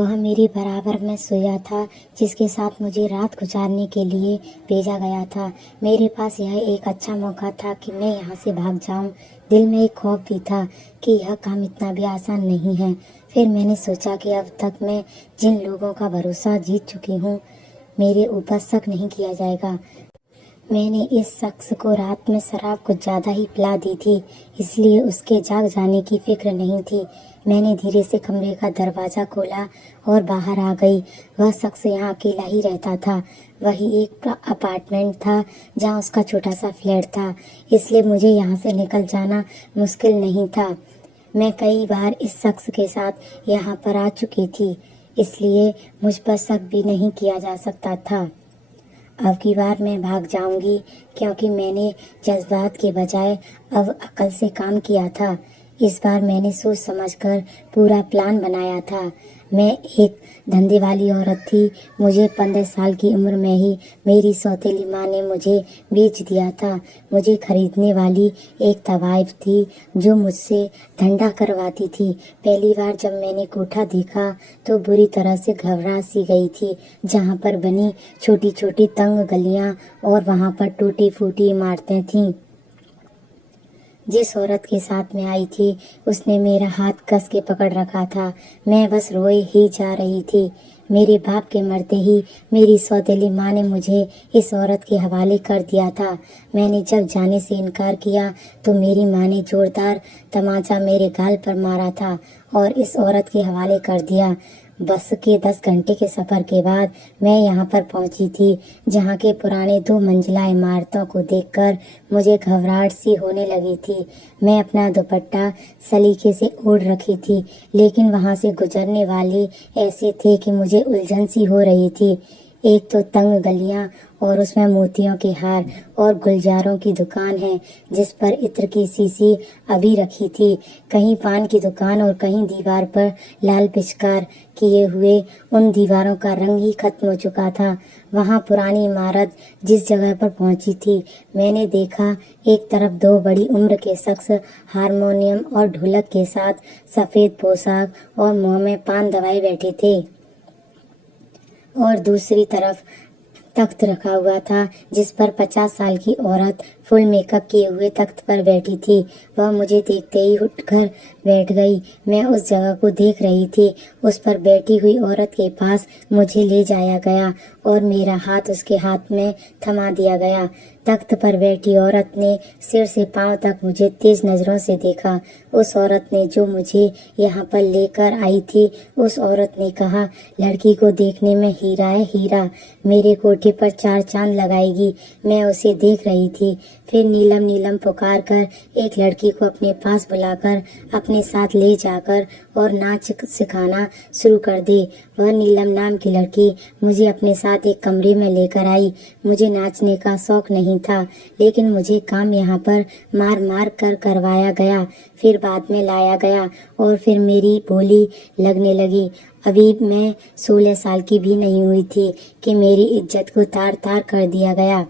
वह मेरी बराबर में सोया था, जिसके साथ मुझे रात गुजारने के लिए भेजा गया था। मेरे पास यह एक अच्छा मौका था कि मैं यहाँ से भाग जाऊँ। दिल में एक खौफ भी था कि यह काम इतना भी आसान नहीं है। फिर मैंने सोचा कि अब तक मैं जिन लोगों का भरोसा जीत चुकी हूँ, मेरे ऊपर शक नहीं किया जाएगा। मैंने इस शख्स को रात में शराब कुछ ज़्यादा ही पिला दी थी, इसलिए उसके जाग जाने की फिक्र नहीं थी। मैंने धीरे से कमरे का दरवाज़ा खोला और बाहर आ गई। वह शख्स यहाँ अकेला ही रहता था। वही एक अपार्टमेंट था जहाँ उसका छोटा सा फ्लैट था, इसलिए मुझे यहाँ से निकल जाना मुश्किल नहीं था। मैं कई बार इस शख्स के साथ यहाँ पर आ चुकी थी, इसलिए मुझ पर शक भी नहीं किया जा सकता था। अब की बार मैं भाग जाऊंगी, क्योंकि मैंने जज्बात के बजाय अब अकल से काम किया था। इस बार मैंने सोच समझकर पूरा प्लान बनाया था। मैं एक धंधे वाली औरत थी। मुझे 15 साल की उम्र में ही मेरी सौतेली माँ ने मुझे बेच दिया था। मुझे खरीदने वाली एक तवाइफ थी जो मुझसे धंधा करवाती थी। पहली बार जब मैंने कोठा देखा तो बुरी तरह से घबरा सी गई थी। जहाँ पर बनी छोटी छोटी तंग गलियाँ और वहाँ पर टूटी फूटी इमारतें थीं। जिस औरत के साथ मैं आई थी उसने मेरा हाथ कस के पकड़ रखा था। मैं बस रोए ही जा रही थी। मेरे बाप के मरते ही मेरी सौतेली माँ ने मुझे इस औरत के हवाले कर दिया था। मैंने जब जाने से इनकार किया तो मेरी माँ ने जोरदार तमाचा मेरे गाल पर मारा था और इस औरत के हवाले कर दिया। बस के 10 घंटे के सफ़र के बाद मैं यहाँ पर पहुँची थी, जहाँ के पुराने 2 मंजिला इमारतों को देखकर मुझे घबराहट सी होने लगी थी। मैं अपना दुपट्टा सलीके से ओढ़ रखी थी, लेकिन वहाँ से गुजरने वाले ऐसे थे कि मुझे उलझन सी हो रही थी। एक तो तंग गलियां और उसमें मोतियों के हार और गुलजारों की दुकान है, जिस पर इत्र की शीशी अभी रखी थी। कहीं पान की दुकान और कहीं दीवार पर लाल पिचकार किए हुए उन दीवारों का रंग ही खत्म हो चुका था। वहाँ पुरानी इमारत जिस जगह पर पहुँची थी, मैंने देखा एक तरफ 2 बड़ी उम्र के शख्स हारमोनियम और ढोलक के साथ सफ़ेद पोशाक और मुँह में पान दबाए बैठे थे, और दूसरी तरफ तख्त रखा हुआ था जिस पर 50 साल की औरत फुल मेकअप किए हुए तख्त पर बैठी थी। वह मुझे देखते ही उठकर बैठ गई। मैं उस जगह को देख रही थी। उस पर बैठी हुई औरत के पास मुझे ले जाया गया और मेरा हाथ उसके हाथ में थमा दिया गया। तख्त पर बैठी औरत ने सिर से पांव तक मुझे तेज नज़रों से देखा। उस औरत ने जो मुझे यहाँ पर लेकर आई थी, उस औरत ने कहा, लड़की को देखने में हीरा है हीरा, मेरे कोठे पर 4 चांद लगाएगी। मैं उसे देख रही थी। फिर नीलम नीलम पुकार कर एक लड़की को अपने पास बुलाकर अपने साथ ले जाकर और नाच सिखाना शुरू कर दे। वह नीलम नाम की लड़की मुझे अपने साथ एक कमरे में लेकर आई। मुझे नाचने का शौक नहीं था, लेकिन मुझे काम यहाँ पर मार मार कर करवाया गया, फिर बाद में लाया गया और फिर मेरी बोली लगने लगी। अभी मैं 16 साल की भी नहीं हुई थी कि मेरी इज्जत को तार तार कर दिया गया।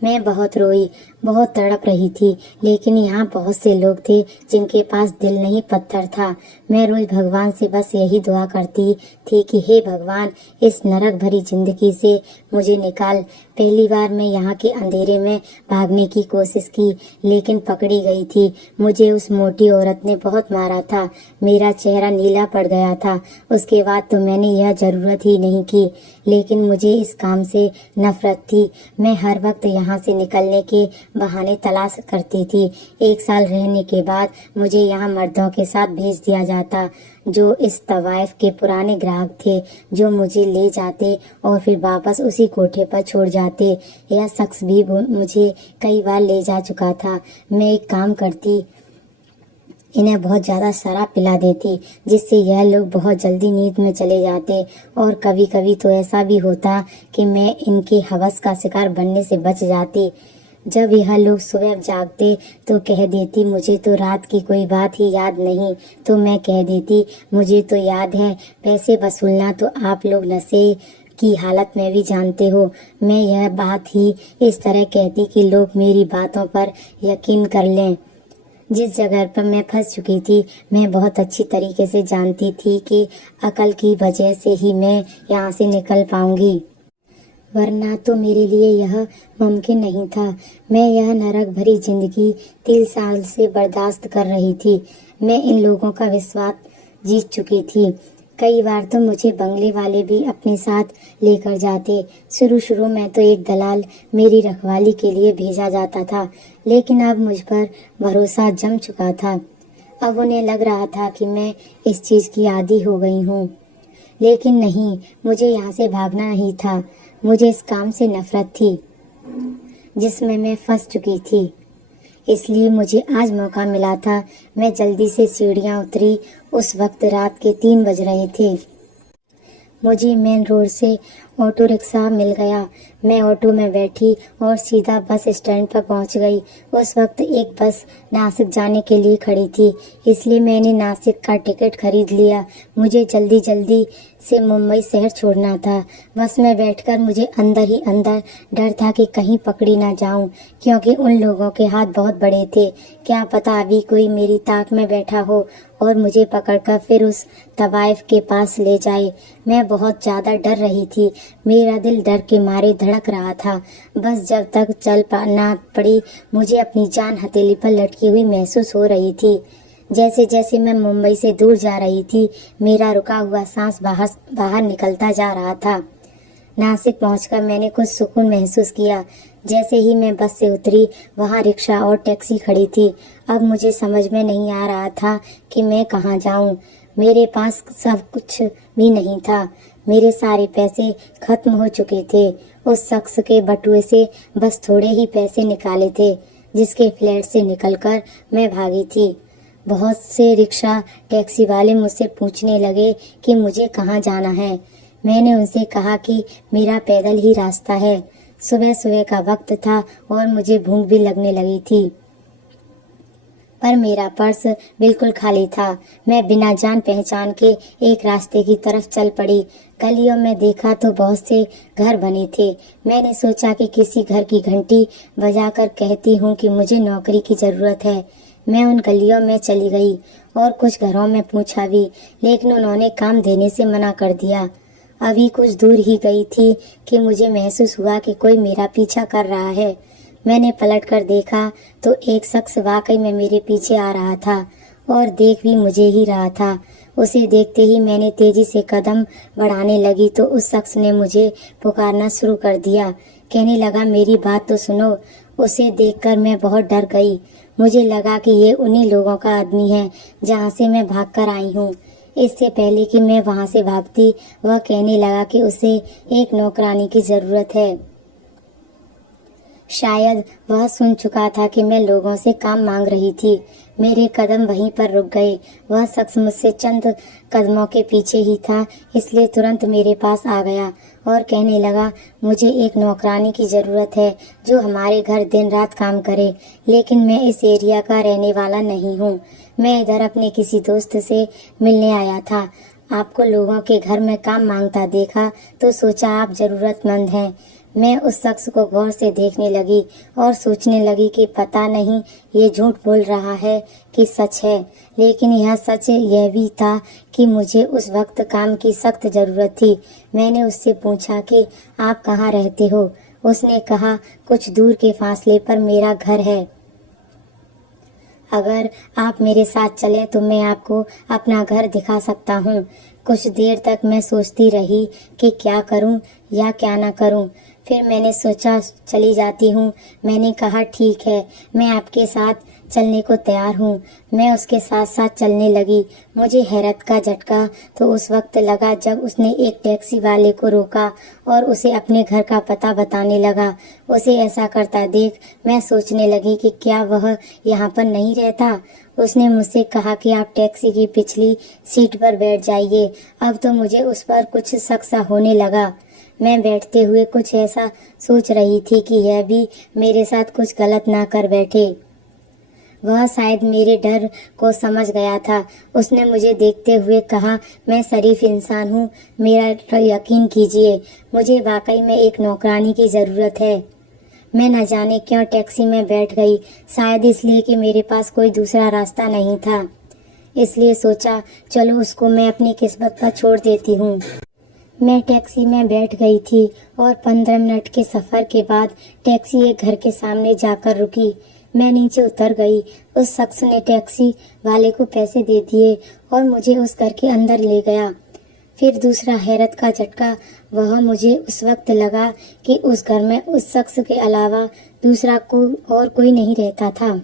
मैं बहुत रोई, बहुत तड़प रही थी, लेकिन यहाँ बहुत से लोग थे जिनके पास दिल नहीं पत्थर था। मैं रोज भगवान से बस यही दुआ करती थी कि हे भगवान, इस नरक भरी जिंदगी से मुझे निकाल। पहली बार मैं यहाँ के अंधेरे में भागने की कोशिश की, लेकिन पकड़ी गई थी। मुझे उस मोटी औरत ने बहुत मारा था। मेरा चेहरा नीला पड़ गया था। उसके बाद तो मैंने यह जरूरत ही नहीं की, लेकिन मुझे इस काम से नफरत थी। मैं हर वक्त यहाँ से निकलने के बहाने तलाश करती थी। 1 साल रहने के बाद मुझे यहाँ मर्दों के साथ भेज दिया जाता, जो इस तवाइफ के पुराने ग्राहक थे, जो मुझे ले जाते और फिर वापस उसी कोठे पर छोड़ जाते। यह शख्स भी मुझे कई बार ले जा चुका था। मैं एक काम करती, इन्हें बहुत ज़्यादा शराब पिला देती, जिससे यह लोग बहुत जल्दी नींद में चले जाते, और कभी कभी तो ऐसा भी होता कि मैं इनके हवस का शिकार बनने से बच जाती। जब यह लोग सुबह जागते तो कह देती, मुझे तो रात की कोई बात ही याद नहीं। तो मैं कह देती, मुझे तो याद है, पैसे वसूलना तो आप लोग नशे की हालत में भी जानते हो। मैं यह बात ही इस तरह कहती कि लोग मेरी बातों पर यकीन कर लें। जिस जगह पर मैं फंस चुकी थी, मैं बहुत अच्छी तरीके से जानती थी कि अकल की वजह से ही मैं यहाँ से निकल पाऊंगी, वरना तो मेरे लिए यह मुमकिन नहीं था। मैं यह नरक भरी जिंदगी 3 साल से बर्दाश्त कर रही थी। मैं इन लोगों का विश्वास जीत चुकी थी। कई बार तो मुझे बंगले वाले भी अपने साथ लेकर जाते। शुरू में तो एक दलाल मेरी रखवाली के लिए भेजा जाता था, लेकिन अब मुझ पर भरोसा जम चुका था। अब उन्हें लग रहा था कि मैं इस चीज़ की आदी हो गई हूँ। लेकिन नहीं, मुझे यहाँ से भागना नहीं था। मुझे इस काम से नफरत थी जिसमें मैं फंस चुकी थी। इसलिए मुझे आज मौका मिला था। मैं जल्दी से सीढ़ियाँ उतरी। उस वक्त रात के 3 बज रहे थे। मुझे मेन रोड से ऑटो रिक्शा मिल गया। मैं ऑटो में बैठी और सीधा बस स्टैंड पर पहुंच गई। उस वक्त एक बस नासिक जाने के लिए खड़ी थी, इसलिए मैंने नासिक का टिकट खरीद लिया। मुझे जल्दी से मुंबई शहर छोड़ना था। बस में बैठकर मुझे अंदर ही अंदर डर था कि कहीं पकड़ी ना जाऊं, क्योंकि उन लोगों के हाथ बहुत बड़े थे। क्या पता अभी कोई मेरी ताक में बैठा हो और मुझे पकड़कर फिर उस तवाइफ के पास ले जाए। मैं बहुत ज़्यादा डर रही थी। मेरा दिल डर के मारे धड़क रहा था। बस जब तक चल ना पड़ी, मुझे अपनी जान हथेली पर लटकी हुई महसूस हो रही थी। जैसे जैसे मैं मुंबई से दूर जा रही थी, मेरा रुका हुआ सांस बाहर निकलता जा रहा था। नासिक पहुंचकर मैंने कुछ सुकून महसूस किया। जैसे ही मैं बस से उतरी, वहां रिक्शा और टैक्सी खड़ी थी। अब मुझे समझ में नहीं आ रहा था कि मैं कहाँ जाऊं। मेरे पास सब कुछ भी नहीं था। मेरे सारे पैसे खत्म हो चुके थे। उस शख्स के बटुए से बस थोड़े ही पैसे निकाले थे, जिसके फ्लैट से निकलकर मैं भागी थी। बहुत से रिक्शा टैक्सी वाले मुझसे पूछने लगे कि मुझे कहाँ जाना है। मैंने उनसे कहा कि मेरा पैदल ही रास्ता है। सुबह का वक्त था और मुझे भूख भी लगने लगी थी, पर मेरा पर्स बिल्कुल खाली था। मैं बिना जान पहचान के एक रास्ते की तरफ चल पड़ी। गलियों में देखा तो बहुत से घर बने थे। मैंने सोचा कि किसी घर की घंटी बजाकर कहती हूँ कि मुझे नौकरी की ज़रूरत है। मैं उन गलियों में चली गई और कुछ घरों में पूछा भी, लेकिन उन्होंने काम देने से मना कर दिया। अभी कुछ दूर ही गई थी कि मुझे महसूस हुआ कि कोई मेरा पीछा कर रहा है। मैंने पलटकर देखा तो एक शख्स वाकई में मेरे पीछे आ रहा था और देख भी मुझे ही रहा था। उसे देखते ही मैंने तेजी से कदम बढ़ाने लगी तो उस शख्स ने मुझे पुकारना शुरू कर दिया। कहने लगा, मेरी बात तो सुनो। उसे देखकर मैं बहुत डर गई। मुझे लगा कि ये उन्हीं लोगों का आदमी है जहाँ से मैं भागकर आई हूँ। इससे पहले कि मैं वहाँ से भागती, वह कहने लगा कि उसे एक नौकरानी की ज़रूरत है। शायद वह सुन चुका था कि मैं लोगों से काम मांग रही थी। मेरे कदम वहीं पर रुक गए। वह शख्स मुझसे चंद कदमों के पीछे ही था, इसलिए तुरंत मेरे पास आ गया और कहने लगा, मुझे एक नौकरानी की ज़रूरत है जो हमारे घर दिन रात काम करे, लेकिन मैं इस एरिया का रहने वाला नहीं हूँ। मैं इधर अपने किसी दोस्त से मिलने आया था। आपको लोगों के घर में काम मांगता देखा तो सोचा आप ज़रूरतमंद हैं। मैं उस शख्स को गौर से देखने लगी और सोचने लगी कि पता नहीं ये झूठ बोल रहा है कि सच है। लेकिन यह सच यह भी था कि मुझे उस वक्त काम की सख्त ज़रूरत थी। मैंने उससे पूछा कि आप कहाँ रहते हो। उसने कहा, कुछ दूर के फासले पर मेरा घर है। अगर आप मेरे साथ चलें तो मैं आपको अपना घर दिखा सकता हूँ। कुछ देर तक मैं सोचती रही कि क्या करूँ या क्या ना करूँ। फिर मैंने सोचा चली जाती हूँ। मैंने कहा, ठीक है, मैं आपके साथ चलने को तैयार हूँ। मैं उसके साथ साथ चलने लगी। मुझे हैरत का झटका तो उस वक्त लगा जब उसने एक टैक्सी वाले को रोका और उसे अपने घर का पता बताने लगा। उसे ऐसा करता देख मैं सोचने लगी कि क्या वह यहाँ पर नहीं रहता। उसने मुझसे कहा कि आप टैक्सी की पिछली सीट पर बैठ जाइए। अब तो मुझे उस पर कुछ शक सा होने लगा। मैं बैठते हुए कुछ ऐसा सोच रही थी कि यह भी मेरे साथ कुछ गलत ना कर बैठे। वह शायद मेरे डर को समझ गया था। उसने मुझे देखते हुए कहा, मैं शरीफ इंसान हूँ, मेरा यकीन कीजिए, मुझे वाकई में एक नौकरानी की ज़रूरत है। मैं न जाने क्यों टैक्सी में बैठ गई, शायद इसलिए कि मेरे पास कोई दूसरा रास्ता नहीं था। इसलिए सोचा चलो उसको मैं अपनी किस्मत पर छोड़ देती हूँ। मैं टैक्सी में बैठ गई थी और 15 मिनट के सफ़र के बाद टैक्सी एक घर के सामने जाकर रुकी। मैं नीचे उतर गई। उस शख्स ने टैक्सी वाले को पैसे दे दिए और मुझे उस घर के अंदर ले गया। फिर दूसरा हैरत का झटका वह मुझे उस वक्त लगा कि उस घर में उस शख्स के अलावा दूसरा कोई नहीं रहता था।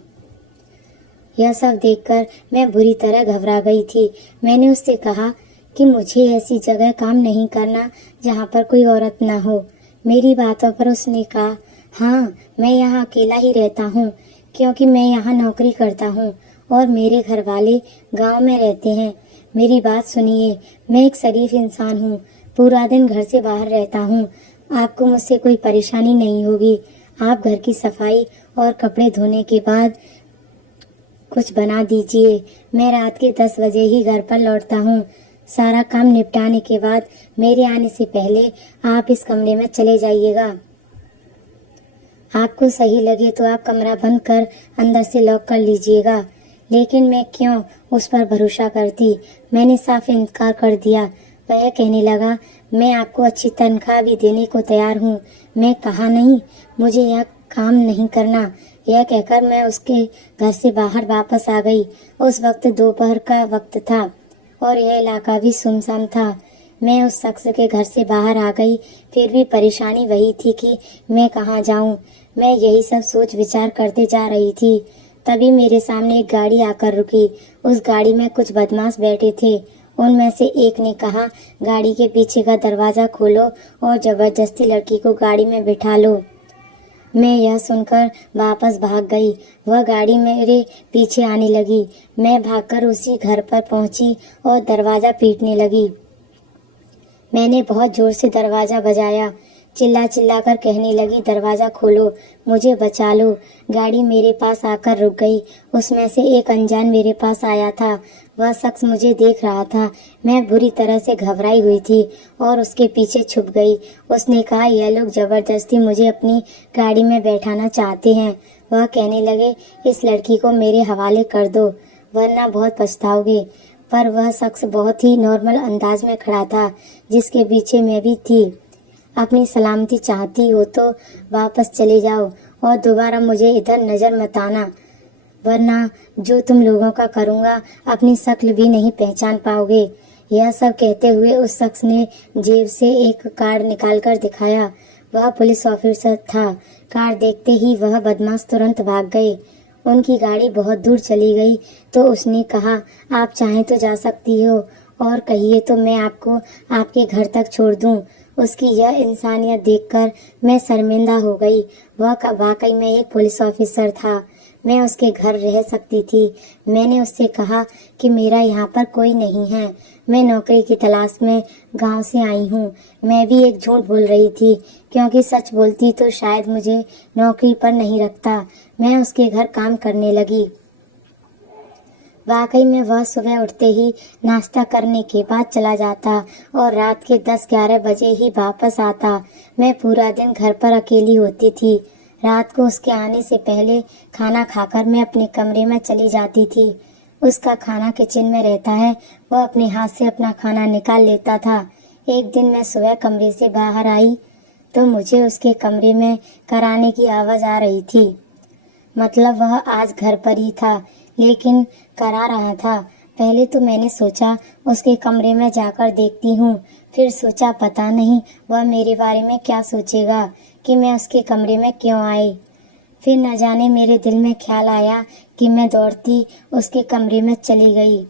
यह सब देखकर मैं बुरी तरह घबरा गई थी। मैंने उससे कहा कि मुझे ऐसी जगह काम नहीं करना जहाँ पर कोई औरत ना हो। मेरी बातों पर उसने कहा, हाँ, मैं यहाँ अकेला ही रहता हूँ क्योंकि मैं यहाँ नौकरी करता हूँ और मेरे घर वाले गांव में रहते हैं। मेरी बात सुनिए, मैं एक शरीफ इंसान हूँ, पूरा दिन घर से बाहर रहता हूँ। आपको मुझसे कोई परेशानी नहीं होगी। आप घर की सफाई और कपड़े धोने के बाद कुछ बना दीजिए। मैं रात के 10 बजे ही घर पर लौटता हूँ। सारा काम निपटाने के बाद मेरे आने से पहले आप इस कमरे में चले जाइएगा। आपको सही लगे तो आप कमरा बंद कर अंदर से लॉक कर लीजिएगा। लेकिन मैं क्यों उस पर भरोसा करती। मैंने साफ इनकार कर दिया। वह कहने लगा, मैं आपको अच्छी तनख्वाह भी देने को तैयार हूँ। मैं कहा नहीं, मुझे यह काम नहीं करना। यह कहकर मैं उसके घर से बाहर वापस आ गई। उस वक्त दोपहर का वक्त था और यह इलाका भी सुनसान था। मैं उस शख्स के घर से बाहर आ गई। फिर भी परेशानी वही थी कि मैं कहाँ जाऊँ। मैं यही सब सोच विचार करते जा रही थी। तभी मेरे सामने एक गाड़ी आकर रुकी। उस गाड़ी में कुछ बदमाश बैठे थे। उनमें से एक ने कहा, गाड़ी के पीछे का दरवाज़ा खोलो और जबरदस्ती लड़की को गाड़ी में बिठा लो। मैं यह सुनकर वापस भाग गई। वह गाड़ी मेरे पीछे आने लगी। मैं भागकर उसी घर पर पहुंची और दरवाज़ा पीटने लगी। मैंने बहुत जोर से दरवाज़ा बजाया। चिल्ला चिल्ला कर कहने लगी, दरवाज़ा खोलो, मुझे बचा लो। गाड़ी मेरे पास आकर रुक गई। उसमें से एक अनजान मेरे पास आया था। वह शख्स मुझे देख रहा था। मैं बुरी तरह से घबराई हुई थी और उसके पीछे छुप गई। उसने कहा, यह लोग जबरदस्ती मुझे अपनी गाड़ी में बैठाना चाहते हैं। वह कहने लगे, इस लड़की को मेरे हवाले कर दो वरना बहुत पछताओगे। पर वह शख्स बहुत ही नॉर्मल अंदाज में खड़ा था, जिसके पीछे मैं भी थी। अपनी सलामती चाहती हो तो वापस चले जाओ और दोबारा मुझे इधर नजर मत आना, वरना जो तुम लोगों का करूँगा अपनी शक्ल भी नहीं पहचान पाओगे। यह सब कहते हुए उस शख्स ने जेब से एक कार्ड निकालकर दिखाया। वह पुलिस ऑफिसर था। कार्ड देखते ही वह बदमाश तुरंत भाग गए। उनकी गाड़ी बहुत दूर चली गई तो उसने कहा, आप चाहें तो जा सकती हो और कहिए तो मैं आपको आपके घर तक छोड़ दूं। उसकी यह इंसानियत देखकर मैं शर्मिंदा हो गई। वह वाकई में एक पुलिस ऑफिसर था। मैं उसके घर रह सकती थी। मैंने उससे कहा कि मेरा यहाँ पर कोई नहीं है। मैं नौकरी की तलाश में गांव से आई हूँ। मैं भी एक झूठ बोल रही थी क्योंकि सच बोलती तो शायद मुझे नौकरी पर नहीं रखता। मैं उसके घर काम करने लगी। वाकई में वह सुबह उठते ही नाश्ता करने के बाद चला जाता और रात के 10-11 बजे ही वापस आता। मैं पूरा दिन घर पर अकेली होती थी। रात को उसके आने से पहले खाना खाकर मैं अपने कमरे में चली जाती थी। उसका खाना किचन में रहता है। वह अपने हाथ से अपना खाना निकाल लेता था। एक दिन मैं सुबह कमरे से बाहर आई तो मुझे उसके कमरे में कराने की आवाज़ आ रही थी। मतलब वह आज घर पर ही था लेकिन करा रहा था। पहले तो मैंने सोचा उसके कमरे में जाकर देखती हूँ। फिर सोचा पता नहीं वह मेरे बारे में क्या सोचेगा कि मैं उसके कमरे में क्यों आई। फिर न जाने मेरे दिल में ख्याल आया कि मैं दौड़ती उसके कमरे में चली गई।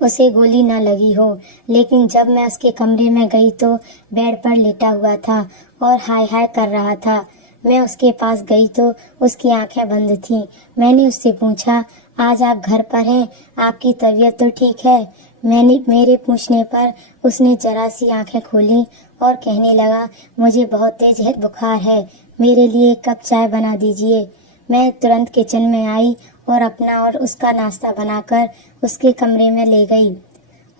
उसे गोली न लगी हो, लेकिन जब मैं उसके कमरे में गई तो बेड पर लेटा हुआ था और हाय हाय कर रहा था। मैं उसके पास गई तो उसकी आंखें बंद थीं। मैंने उससे पूछा, आज आप घर पर हैं, आपकी तबीयत तो ठीक है? मेरे पूछने पर उसने जरा सी आंखें खोली और कहने लगा, मुझे बहुत तेज बुखार है, मेरे लिए एक कप चाय बना दीजिए। मैं तुरंत किचन में आई और अपना और उसका नाश्ता बनाकर उसके कमरे में ले गई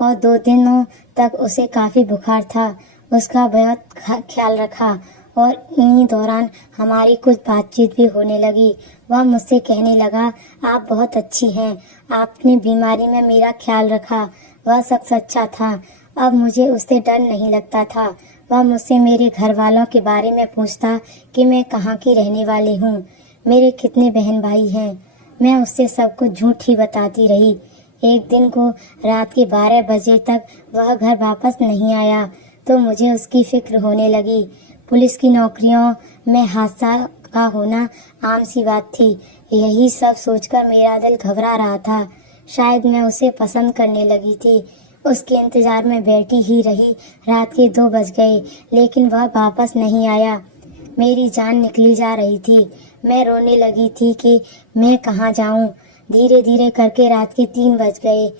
और 2 दिनों तक उसे काफ़ी बुखार था। उसका बहुत ख्याल रखा और इन्हीं दौरान हमारी कुछ बातचीत भी होने लगी। वह मुझसे कहने लगा, आप बहुत अच्छी हैं, आपने बीमारी में मेरा ख्याल रखा। वह शख्स अच्छा था। अब मुझे उससे डर नहीं लगता था। वह मुझसे मेरे घर वालों के बारे में पूछता कि मैं कहाँ की रहने वाली हूँ, मेरे कितने बहन भाई हैं। मैं उससे सब कुछ झूठ ही बताती रही। एक दिन को रात के 12 बजे तक वह घर वापस नहीं आया तो मुझे उसकी फिक्र होने लगी। पुलिस की नौकरियों में हादसा का होना आम सी बात थी। यही सब सोचकर मेरा दिल घबरा रहा था। शायद मैं उसे पसंद करने लगी थी। उसके इंतजार में बैठी ही रही। रात के 2 बज गए लेकिन वह वापस नहीं आया। मेरी जान निकली जा रही थी। मैं रोने लगी थी कि मैं कहाँ जाऊं। धीरे धीरे करके रात के 3 बज गए।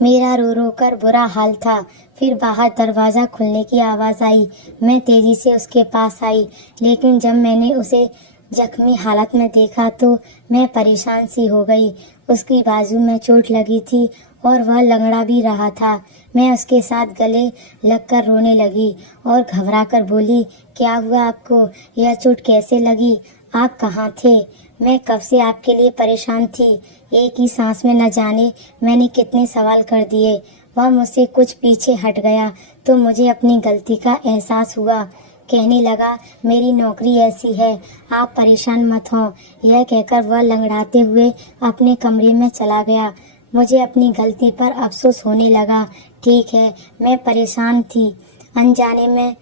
मेरा रो रो कर बुरा हाल था। फिर बाहर दरवाज़ा खुलने की आवाज़ आई। मैं तेजी से उसके पास आई, लेकिन जब मैंने उसे जख्मी हालत में देखा तो मैं परेशान सी हो गई। उसकी बाजू में चोट लगी थी और वह लंगड़ा भी रहा था। मैं उसके साथ गले लगकर रोने लगी और घबराकर बोली, क्या हुआ आपको? यह चोट कैसे लगी? आप कहाँ थे? मैं कब से आपके लिए परेशान थी। एक ही सांस में न जाने मैंने कितने सवाल कर दिए। वह मुझसे कुछ पीछे हट गया तो मुझे अपनी गलती का एहसास हुआ। कहने लगा, मेरी नौकरी ऐसी है, आप परेशान मत हो। यह कहकर वह लंगड़ाते हुए अपने कमरे में चला गया। मुझे अपनी गलती पर अफसोस होने लगा। ठीक है, मैं परेशान थी। अनजाने में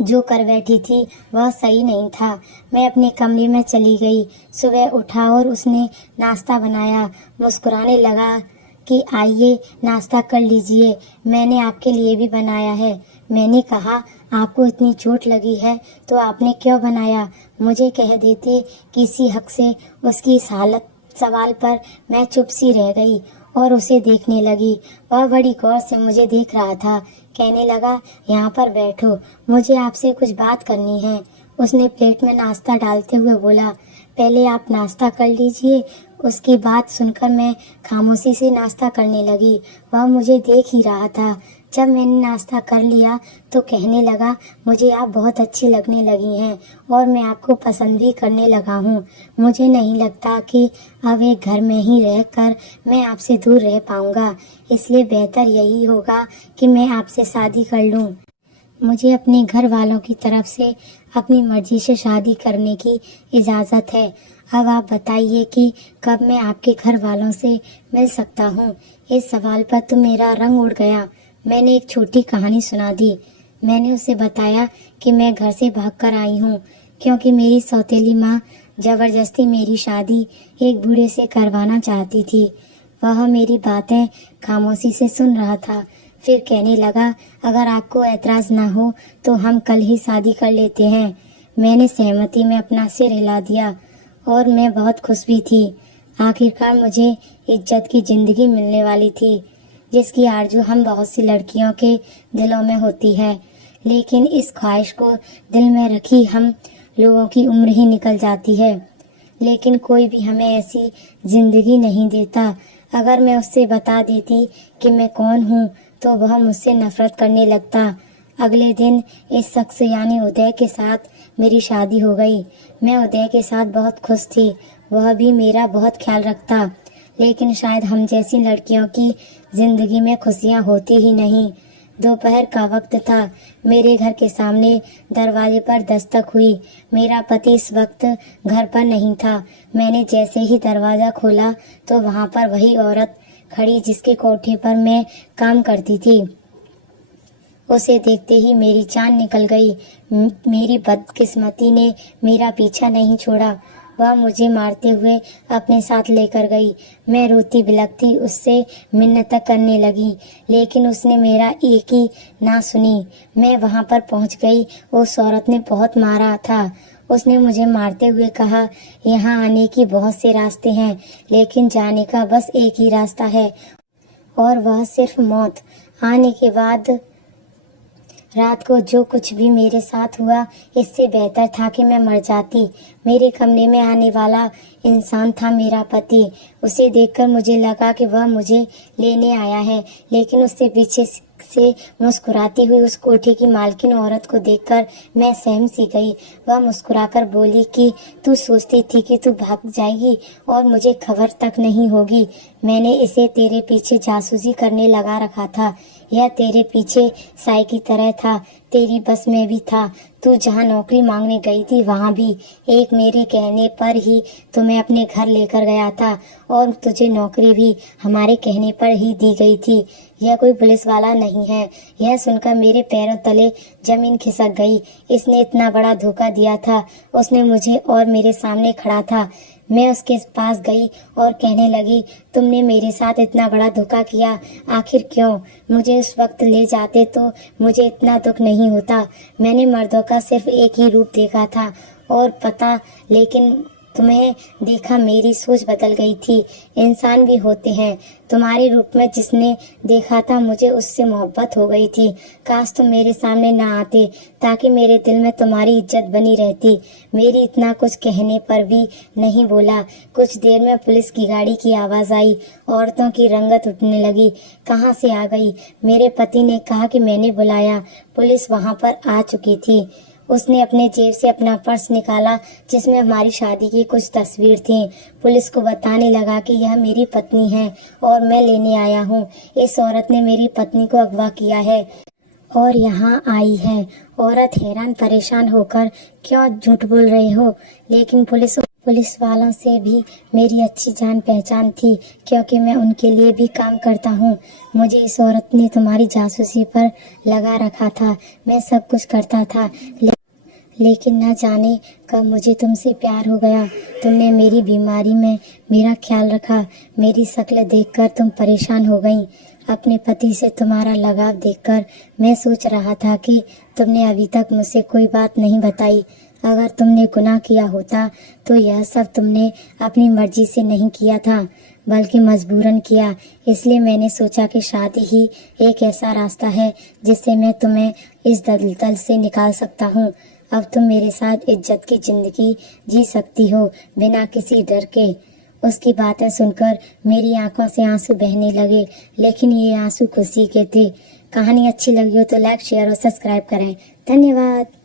जो कर बैठी थी वह सही नहीं था। मैं अपने कमरे में चली गई। सुबह उठा और उसने नाश्ता बनाया। मुस्कुराने लगा कि आइए नाश्ता कर लीजिए, मैंने आपके लिए भी बनाया है। मैंने कहा, आपको इतनी चोट लगी है तो आपने क्यों बनाया? मुझे कह देते। किसी हक से उसकी इस हालत सवाल पर मैं चुप सी रह गई और उसे देखने लगी। वह बड़ी गौर से मुझे देख रहा था। कहने लगा, यहाँ पर बैठो, मुझे आपसे कुछ बात करनी है। उसने प्लेट में नाश्ता डालते हुए बोला, पहले आप नाश्ता कर लीजिए। उसकी बात सुनकर मैं खामोशी से नाश्ता करने लगी। वह मुझे देख ही रहा था। जब मैंने नाश्ता कर लिया तो कहने लगा, मुझे आप बहुत अच्छी लगने लगी हैं और मैं आपको पसंद भी करने लगा हूँ। मुझे नहीं लगता कि अब एक घर में ही रहकर मैं आपसे दूर रह पाऊँगा, इसलिए बेहतर यही होगा कि मैं आपसे शादी कर लूँ। मुझे अपने घर वालों की तरफ से अपनी मर्जी से शादी करने की इजाज़त है। अब आप बताइए कि कब मैं आपके घर वालों से मिल सकता हूँ? इस सवाल पर तो मेरा रंग उड़ गया। मैंने एक छोटी कहानी सुना दी। मैंने उसे बताया कि मैं घर से भागकर आई हूँ क्योंकि मेरी सौतेली माँ जबरदस्ती मेरी शादी एक बूढ़े से करवाना चाहती थी। वह मेरी बातें खामोशी से सुन रहा था। फिर कहने लगा, अगर आपको ऐतराज़ ना हो तो हम कल ही शादी कर लेते हैं। मैंने सहमति में अपना सिर हिला दिया और मैं बहुत खुश भी थी। आखिरकार मुझे इज्जत की ज़िंदगी मिलने वाली थी, जिसकी आरज़ू हम बहुत सी लड़कियों के दिलों में होती है। लेकिन इस ख्वाहिश को दिल में रखी हम लोगों की उम्र ही निकल जाती है। लेकिन कोई भी हमें ऐसी ज़िंदगी नहीं देता। अगर मैं उससे बता देती कि मैं कौन हूँ तो वह मुझसे नफरत करने लगता। अगले दिन इस शख्स यानी उदय के साथ मेरी शादी हो गई। मैं उदय के साथ बहुत खुश थी। वह भी मेरा बहुत ख्याल रखता। लेकिन शायद हम जैसी लड़कियों की जिंदगी में खुशियाँ होती ही नहीं। दोपहर का वक्त था। मेरे घर के सामने दरवाजे पर दस्तक हुई। मेरा पति इस वक्त घर पर नहीं था। मैंने जैसे ही दरवाज़ा खोला तो वहाँ पर वही औरत खड़ी जिसके कोठे पर मैं काम करती थी। उसे देखते ही मेरी जान निकल गई। मेरी बदकिस्मती ने मेरा पीछा नहीं छोड़ा। वह मुझे मारते हुए अपने साथ लेकर गई। मैं रोती बिलखती उससे मिन्नत करने लगी, लेकिन उसने मेरा एक ही ना सुनी। मैं वहां पर पहुंच गई। उस औरत ने बहुत मारा था। उसने मुझे मारते हुए कहा, यहाँ आने की बहुत से रास्ते हैं, लेकिन जाने का बस एक ही रास्ता है और वह सिर्फ मौत। आने के बाद रात को जो कुछ भी मेरे साथ हुआ, इससे बेहतर था कि मैं मर जाती। मेरे कमरे में आने वाला इंसान था मेरा पति। उसे देखकर मुझे लगा कि वह मुझे लेने आया है, लेकिन उससे पीछे से मुस्कुराती हुई उस कोठी की मालकिन औरत को देखकर मैं सहम सी गई। वह मुस्कुराकर बोली कि तू सोचती थी कि तू भाग जाएगी और मुझे खबर तक नहीं होगी। मैंने इसे तेरे पीछे जासूसी करने लगा रखा था। यह तेरे पीछे साई की तरह था, तेरी बस में भी था। तू जहाँ नौकरी मांगने गई थी वहाँ भी एक मेरे कहने पर ही तुम्हें अपने घर लेकर गया था और तुझे नौकरी भी हमारे कहने पर ही दी गई थी। यह कोई पुलिस वाला नहीं है। यह सुनकर मेरे पैरों तले जमीन खिसक गई। इसने इतना बड़ा धोखा दिया था। उसने मुझे और मेरे सामने खड़ा था। मैं उसके पास गई और कहने लगी, तुमने मेरे साथ इतना बड़ा धोखा किया, आखिर क्यों? मुझे उस वक्त ले जाते तो मुझे इतना दुख नहीं होता। मैंने मर्दों का सिर्फ एक ही रूप देखा था और पता, लेकिन तुम्हें देखा मेरी सोच बदल गई थी। इंसान भी होते हैं। तुम्हारे रूप में जिसने देखा था मुझे उससे मोहब्बत हो गई थी। काश तुम मेरे सामने ना आते ताकि मेरे दिल में तुम्हारी इज्जत बनी रहती। मेरी इतना कुछ कहने पर भी नहीं बोला। कुछ देर में पुलिस की गाड़ी की आवाज आई। औरतों की रंगत उठने लगी। कहाँ से आ गई? मेरे पति ने कहा कि मैंने बुलाया। पुलिस वहाँ पर आ चुकी थी। उसने अपने जेब से अपना पर्स निकाला जिसमें हमारी शादी की कुछ तस्वीर थी। पुलिस को बताने लगा कि यह मेरी पत्नी है और मैं लेने आया हूँ। इस औरत ने मेरी पत्नी को अगवा किया है और यहाँ आई है। औरत हैरान परेशान होकर, क्यों झूठ बोल रहे हो? लेकिन पुलिस वालों से भी मेरी अच्छी जान पहचान थी क्योंकि मैं उनके लिए भी काम करता हूँ। मुझे इस औरत ने तुम्हारी जासूसी पर लगा रखा था। मैं सब कुछ करता था, लेकिन न जाने कब मुझे तुमसे प्यार हो गया। तुमने मेरी बीमारी में मेरा ख्याल रखा। मेरी शक्ल देखकर तुम परेशान हो गई। अपने पति से तुम्हारा लगाव देखकर मैं सोच रहा था कि तुमने अभी तक मुझसे कोई बात नहीं बताई। अगर तुमने गुनाह किया होता तो यह सब तुमने अपनी मर्जी से नहीं किया था बल्कि मजबूरन किया। इसलिए मैंने सोचा कि शादी ही एक ऐसा रास्ता है जिससे मैं तुम्हें इस दलदल से निकाल सकता हूँ। अब तुम मेरे साथ इज्जत की जिंदगी जी सकती हो बिना किसी डर के। उसकी बातें सुनकर मेरी आंखों से आंसू बहने लगे, लेकिन ये आंसू खुशी के थे। कहानी अच्छी लगी हो तो लाइक, शेयर और सब्सक्राइब करें। धन्यवाद।